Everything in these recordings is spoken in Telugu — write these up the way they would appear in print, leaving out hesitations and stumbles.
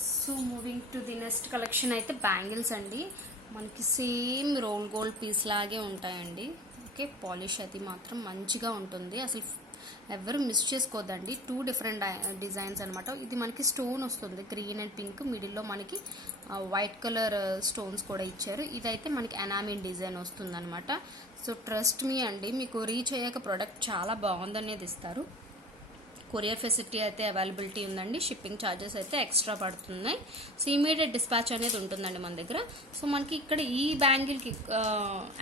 So moving to the next collection అయితే బ్యాంగిల్స్ అండి. మనకి సేమ్ రోల్ గోల్డ్ పీస్ లాగే ఉంటాయండి. ఓకే, పాలిష్ అది మాత్రం మంచిగా ఉంటుంది. అసలు ఎవరు మిస్ చేసుకోవద్దండి. 2 డిఫరెంట్ డిజైన్స్ అనమాట. ఇది మనకి స్టోన్ వస్తుంది, గ్రీన్ అండ్ పింక్. మిడిల్లో మనకి వైట్ కలర్ స్టోన్స్ కూడా ఇచ్చారు. ఇదైతే మనకి ఎనామిన్ డిజైన్ వస్తుంది అనమాట. సో ట్రస్ట్ మీ అండి, మీకు రీచ్ అయ్యాక ప్రోడక్ట్ చాలా బాగుందనేది ఇస్తారు. కొరియర్ ఫెసిలిటీ అయితే అవైలబిలిటీ ఉందండి. షిప్పింగ్ ఛార్జెస్ అయితే ఎక్స్ట్రా పడుతున్నాయి. సో ఇమీడియట్ డిస్పాచ్ అనేది ఉంటుందండి మన దగ్గర. సో మనకి ఇక్కడ ఈ బ్యాంగిల్కి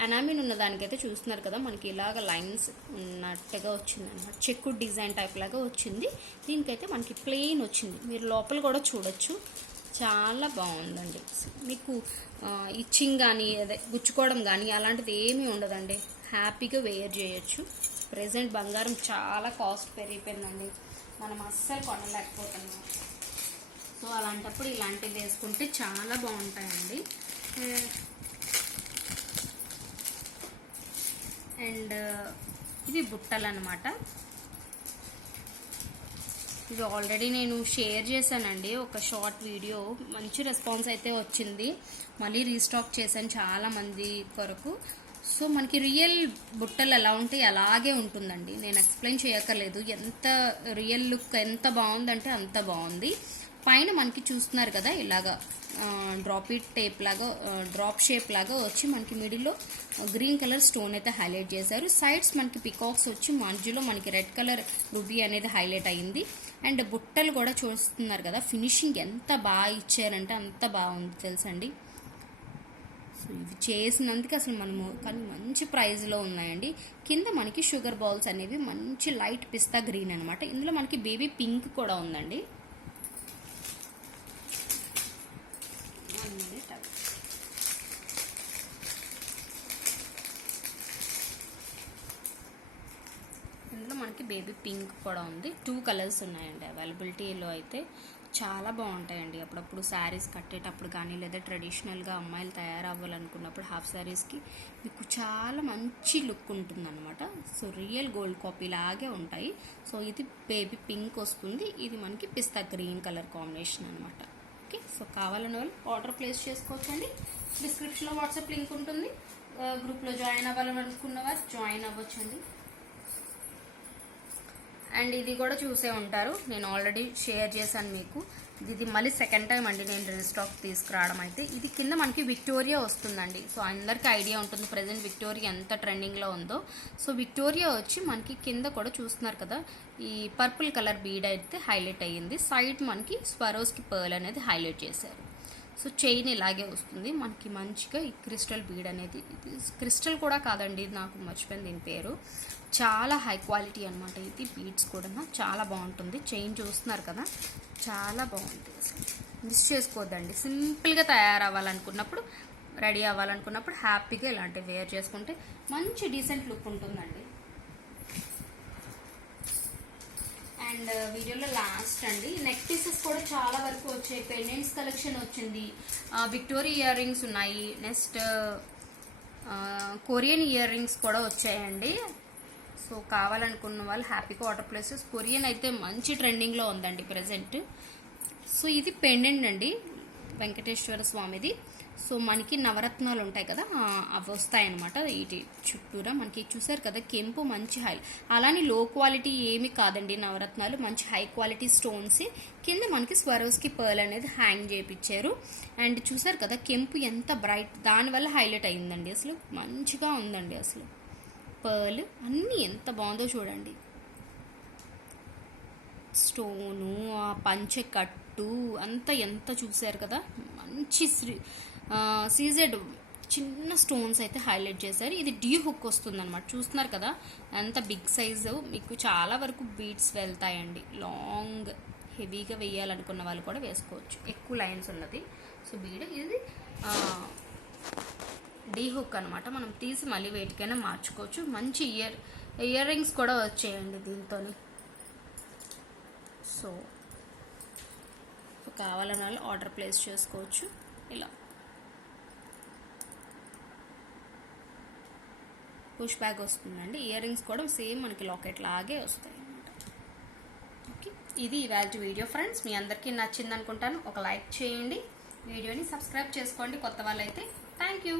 ఎనామిన్ ఉన్న దానికైతే చూస్తున్నారు కదా, మనకి ఇలాగ లైన్స్ ఉన్నట్టుగా వచ్చింది అనమాట. చెక్కు డిజైన్ టైప్ లాగా వచ్చింది. దీనికైతే మనకి ప్లెయిన్ వచ్చింది. మీరు లోపల కూడా చూడొచ్చు, చాలా బాగుందండి. మీకు ఇచ్చింగ్ కానీ అదే గుచ్చుకోవడం కానీ అలాంటిది ఏమీ ఉండదండి. హ్యాపీగా వేర్ చేయొచ్చు. ప్రెజెంట్ బంగారం చాలా కాస్ట్ పెరిగిపోయిందండి, మనం అస్సలు కొనలేకపోతున్నాం. సో అలాంటప్పుడు ఇలాంటివి వేసుకుంటే చాలా బాగుంటాయండి. అండ్ ఇవి బుట్టలు అనమాట. ఇది ఆల్రెడీ నేను షేర్ చేశానండి ఒక షార్ట్ వీడియో. మంచి రెస్పాన్స్ అయితే వచ్చింది. మళ్ళీ రీస్టాక్ చేశాను చాలా మంది కొరకు. సో మనకి రియల్ బుట్టలు ఎలా ఉంటాయి అలాగే ఉంటుందండి, నేను ఎక్స్ప్లెయిన్ చేయక్కర్లేదు. ఎంత రియల్ లుక్ ఎంత బాగుందంటే అంత బాగుంది. పైన మనకి చూస్తున్నారు కదా, ఇలాగా డ్రాప్ షేప్ లాగా వచ్చి మనకి మిడిల్లో గ్రీన్ కలర్ స్టోన్ అయితే హైలైట్ చేశారు. సైడ్స్ మనకి పికాక్స్ వచ్చి మధ్యలో మనకి రెడ్ కలర్ రుబీ అనేది హైలైట్ అయింది. అండ్ బుట్టలు కూడా చూస్తున్నారు కదా, ఫినిషింగ్ ఎంత బాగా ఇచ్చారంటే అంత బాగుంది తెలుసండి. సో ఇవి చేసినందుకు అసలు మనము కానీ మంచి ప్రైస్లో ఉన్నాయండి. కింద మనకి షుగర్ బాల్స్ అనేవి మంచి లైట్ పిస్తా గ్రీన్ అనమాట. ఇందులో మనకి బేబీ పింక్ కూడా ఉందండి. ఇందులో మనకి బేబీ పింక్ కూడా ఉంది. 2 కలర్స్ ఉన్నాయండి అవైలబిలిటీలో. అయితే చాలా బాగుంటాయండి. అప్పుడప్పుడు శారీస్ కట్టేటప్పుడు కానీ లేదా ట్రెడిషనల్గా అమ్మాయిలు తయారవ్వాలనుకున్నప్పుడు హాఫ్ శారీస్కి మీకు చాలా మంచి లుక్ ఉంటుందన్నమాట. సో రియల్ గోల్డ్ కాపీ లాగే ఉంటాయి. సో ఇది బేబీ పింక్ వస్తుంది, ఇది మనకి పిస్తా గ్రీన్ కలర్ కాంబినేషన్ అనమాట. ఓకే, సో కావాలన్న వాళ్ళు ఆర్డర్ ప్లేస్ చేసుకోవచ్చండి. డిస్క్రిప్షన్లో వాట్సాప్ లింక్ ఉంటుంది. గ్రూప్లో జాయిన్ అవ్వాలనుకున్న వారు జాయిన్ అవ్వచ్చండి. అండ్ ఇది కూడా చూసే ఉంటారు, నేను ఆల్రెడీ షేర్ చేశాను మీకు. ఇది మళ్ళీ సెకండ్ టైం అండి నేను రీస్టాక్ తీసుకురావడం. అయితే ఇది కింద మనకి విక్టోరియా వస్తుందండి. సో అందరికీ ఐడియా ఉంటుంది ప్రజెంట్ విక్టోరియా ఎంత ట్రెండింగ్లో ఉందో. సో విక్టోరియా వచ్చి మనకి కింద కూడా చూస్తున్నారు కదా, ఈ పర్పుల్ కలర్ బీడ్ అయితే హైలైట్ అయ్యింది. సైడ్ మనకి స్వరోస్కి పర్ల్ అనేది హైలైట్ చేశారు. సో చైన్ ఇలాగే వస్తుంది మనకి మంచిగా. ఈ క్రిస్టల్ బీడ్ అనేది, ఇది క్రిస్టల్ కూడా కాదండి, నాకు మర్చిపోయింది దీని పేరు. చాలా హై క్వాలిటీ అనమాట. ఇది బీడ్స్ కూడా చాలా బాగుంటుంది. చైన్ చూస్తున్నారు కదా, చాలా బాగుంటుంది. అసలు మిస్ చేసుకోవద్దండి. సింపుల్గా తయారవ్వాలనుకున్నప్పుడు, రెడీ అవ్వాలనుకున్నప్పుడు హ్యాపీగా ఇలాంటివి వేర్ చేసుకుంటే మంచి డీసెంట్ లుక్ ఉంటుందండి. అండ్ వీడియోలో లాస్ట్ అండి, నెక్ పీసెస్ కూడా చాలా వరకు వచ్చాయి. పెండెంట్స్ కలెక్షన్ వచ్చింది, విక్టోరియా ఇయర్ రింగ్స్ ఉన్నాయి. నెక్స్ట్ కొరియన్ ఇయర్ రింగ్స్ కూడా వచ్చాయండి. సో కావాలనుకున్న వాళ్ళు హ్యాపీగా ఆర్డర్ ప్లేసెస్. కొరియన్ అయితే మంచి ట్రెండింగ్లో ఉందండి ప్రజెంట్. సో ఇది పెండెంట్ అండి, వెంకటేశ్వర స్వామిది. సో మనకి నవరత్నాలు ఉంటాయి కదా, అవి వస్తాయన్నమాట. వీటి చుట్టూరా మనకి చూసారు కదా కెంపు మంచి హై, అలానే లో క్వాలిటీ ఏమి కాదండి నవరత్నాలు, మంచి హై క్వాలిటీ స్టోన్స్. కింద మనకి స్వరోస్కి పర్ల్ అనేది హ్యాంగ్ చేయించారు. అండ్ చూసారు కదా కెంపు ఎంత బ్రైట్, దానివల్ల హైలైట్ అయిందండి. అసలు మంచిగా ఉందండి. అసలు పర్ల్ అన్నీ ఎంత బాగుందో చూడండి. స్టోను, ఆ పంచె కట్టు అంతా ఎంత చూసారు కదా, మంచి సీజెడ్ చిన్న స్టోన్స్ అయితే హైలైట్ చేశారు. ఇది డీ హుక్ వస్తుంది అనమాట. చూస్తున్నారు కదా ఎంత బిగ్ సైజు. మీకు చాలా వరకు బీడ్స్ వెళ్తాయండి. లాంగ్ హెవీగా వేయాలనుకున్న వాళ్ళు కూడా వేసుకోవచ్చు, ఎక్కువ లైన్స్ ఉన్నది. సో బీడ్ ఇది డీ హుక్ అనమాట. మనం తీసి మళ్ళీ వేటికైనా మార్చుకోవచ్చు. మంచి ఇయర్ రింగ్స్ కూడా వచ్చాయండి దీంతో. సో కావాలన్న వాళ్ళు ఆర్డర్ ప్లేస్ చేసుకోవచ్చు. ఇలా పుష్ బ్యాగ్ వస్తుందండి. ఇయర్ రింగ్స్ కూడా సేమ్ మనకి లాకెట్ లాగే వస్తాయి అన్నమాట. ఓకే. ఇది ఇవాళ వీడియో ఫ్రెండ్స్. మీ అందరికీ నచ్చింది అనుకుంటాను. ఒక లైక్ చేయండి, వీడియోని సబ్స్క్రైబ్ చేసుకోండి కొత్త వాళ్ళైతే. Thank you.